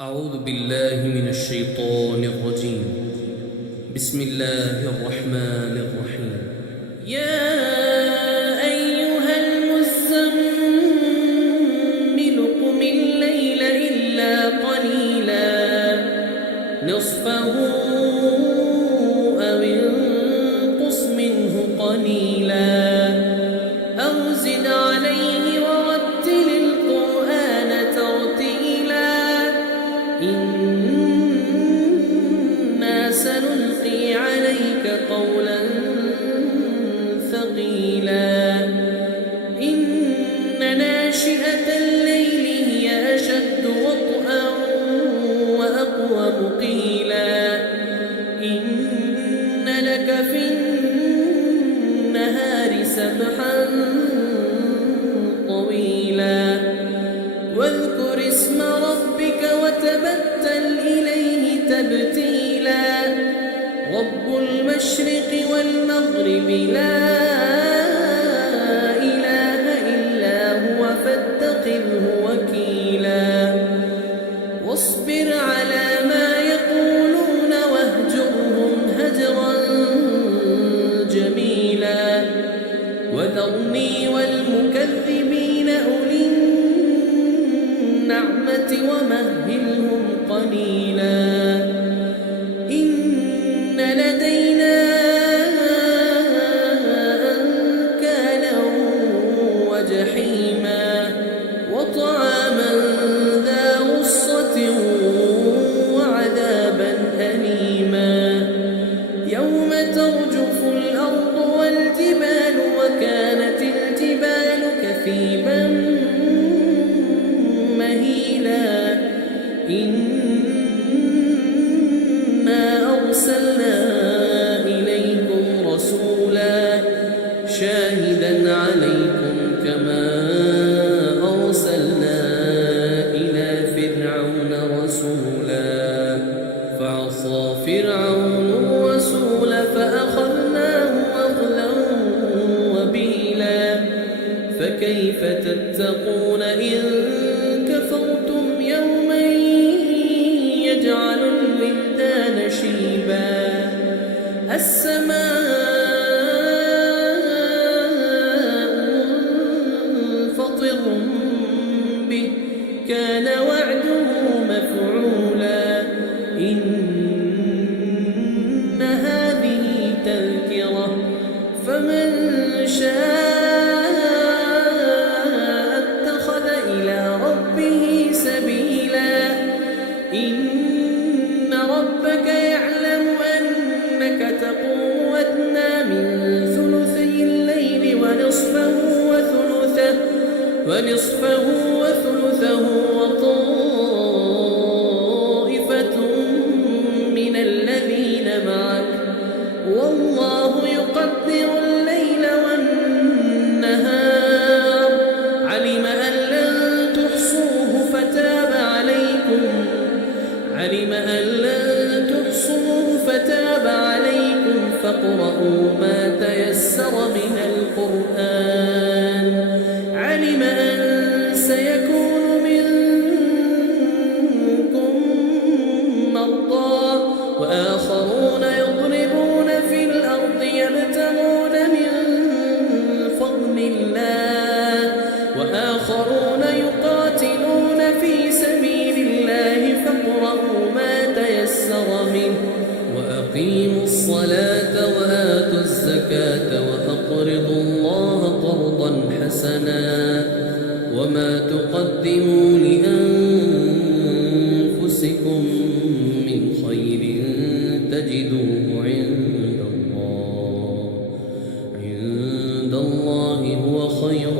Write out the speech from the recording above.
أعوذ بالله من الشيطان الرجيم. بسم الله الرحمن الرحيم. يا أيها المزمل قم الليل إلا قليلا نصفه أو انقص منه قليلا أو زد عليه ورتل القرآن ترتيلا إنا سنلقي عليك قولا ثقيلا إن ناشئة الليل هي أشد وطئا وأقوم قيلا إن لك في النهار سبحا طويلا واذكر اسم ربك وتبتل إليه تبتيلا رب المشرق والمغرب لا إله إلا هو فاتخذه وكيلا واصبر على ما يقولون واهجرهم هجرا جميلا وذرني والمكذبين أولي النعمة ومهلهم قليلا إن لدينا أنكالا وجحيما وطعاما ذا غصة وعذابا أليما يوم ترجف الأرض والجبال وكانت الجبال كثيبا مهيلا إنا أرسلنا إليكم رسولا شاهدا عليكم كما أرسلنا إلى فرعون رسولا فعصى فرعون الرسول فأخذناه أخذا وبيلا فكيف تتقون إن كفرتم يوما يجعل الولدان شيبا السماء منفطر به كان وعده مفعولا إن هذه تذكرة فمن شاء اتخذ إلى ربه سبيلا إن ربك يعلم أنك تقوم أدنى من ثلثي الليل ونصفه وثلثه وطائفة من الذين معك والله يقدر الليل والنهار علم أن لن تحصوه فتاب عليكم فاقرؤوا ما تيسر من القرآن علم أن سيكون منكم مرضى وآخرون يضربون في الأرض يبتغون من فضل الله وآخرون يقاتلون في سبيل الله فاقرؤوا ما تيسر منه وأقيموا الصلاة وآتوا الزكاة وأقرضوا الله قرضا حسنا وما تقدموا لأنفسكم من خير تجدوه عند الله هو خير